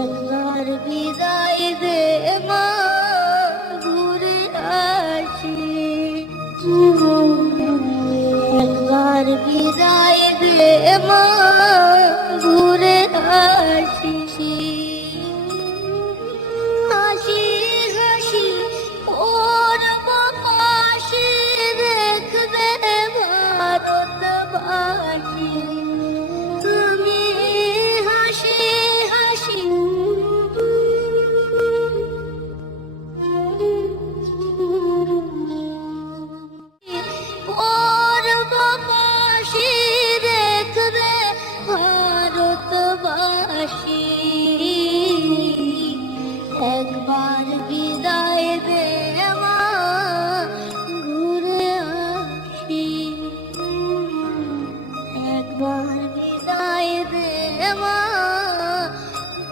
একবার বিদায় দে মা, ঘুরে আসি। একবার বিদায় দে মা, ঘুরে আসি। হাসি হাসি করব পাশে, দেখবে ভারতবাসী। আমি হাসি হাসি করব পাশে, দেখবে ভারতবাসী।